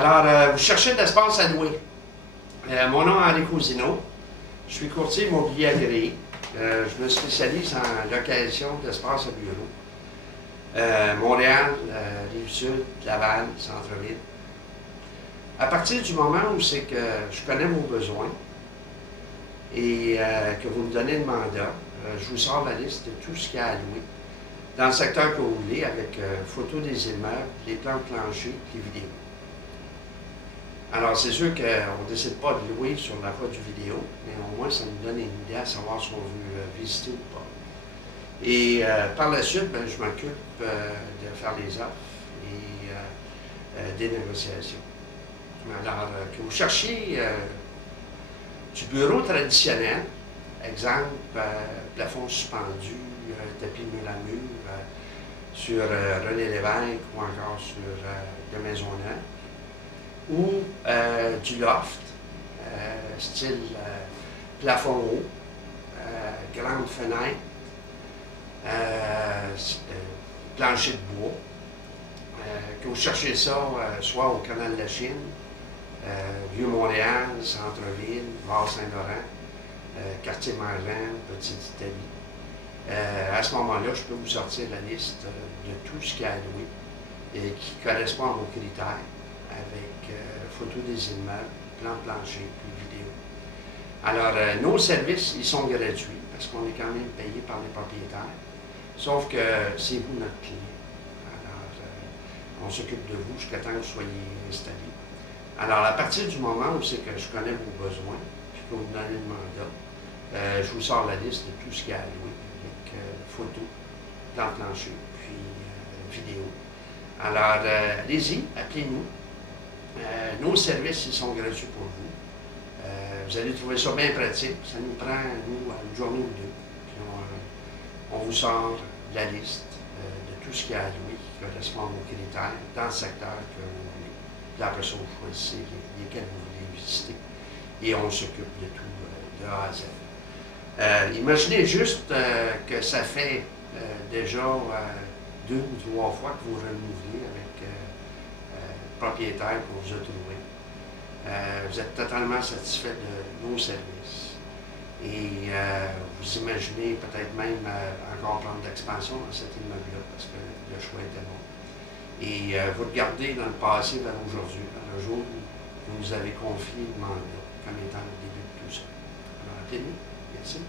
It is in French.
Alors, vous cherchez de l'espace à louer. Mon nom est Henri Cousineau. Je suis courtier immobilier agréé. Je me spécialise en location d'espace à bureau. Montréal, Rive-Sud, Laval, Centre-Ville. À partir du moment où c'est que je connais vos besoins et que vous me donnez le mandat, je vous sors la liste de tout ce qu'il y a à louer dans le secteur que vous voulez, avec photos des immeubles, les plans de plancher, les vidéos. Alors, c'est sûr qu'on ne décide pas de louer sur la voie du vidéo, mais au moins, ça nous donne une idée à savoir si on veut visiter ou pas. Et par la suite, ben, je m'occupe de faire les offres et des négociations. Alors, que vous cherchiez du bureau traditionnel, exemple, plafond suspendu, tapis mur à mur, sur René Lévesque ou encore sur de Maisonneuve, ou du loft, style plafond haut, grande fenêtre, plancher de bois, que vous cherchez ça soit au canal de la Chine, Vieux-Montréal, Centre-Ville, Var-Saint-Laurent, quartier Marlin, Petite-Italie. À ce moment-là, je peux vous sortir la liste de tout ce qu'il y a à louer et qui correspond à vos critères, avec photos des immeubles, plan plancher, puis vidéo. Alors, nos services, ils sont gratuits parce qu'on est quand même payé par les propriétaires, sauf que c'est vous notre client. Alors, on s'occupe de vous jusqu'à temps que vous soyez installés. Alors, à partir du moment où c'est que je connais vos besoins, puis que vous me donnez le mandat, je vous sors la liste de tout ce qu'il y a à louer, avec photos, plan plancher, puis vidéo. Alors, allez-y, appelez-nous. Nos services, ils sont gratuits pour vous. Vous allez trouver ça bien pratique. Ça nous prend, nous, une journée ou deux. Puis on vous sort la liste de tout ce qu'il y a à louer qui correspond à vos critères dans le secteur que vous voulez. Puis après ça, vous choisissez lesquels vous voulez visiter. Et on s'occupe de tout de A à Z. Imaginez juste que ça fait déjà 2 ou 3 fois que vous renouvelez avec le propriétaire qu'on vous a trouvé. Vous êtes totalement satisfait de nos services. Et vous imaginez peut-être même encore prendre l'expansion dans cet immeuble-là parce que le choix était bon. Et vous regardez dans le passé vers aujourd'hui, vers le jour où vous nous avez confié le mandat comme étant le début de tout ça. Alors, appelez-nous. Merci.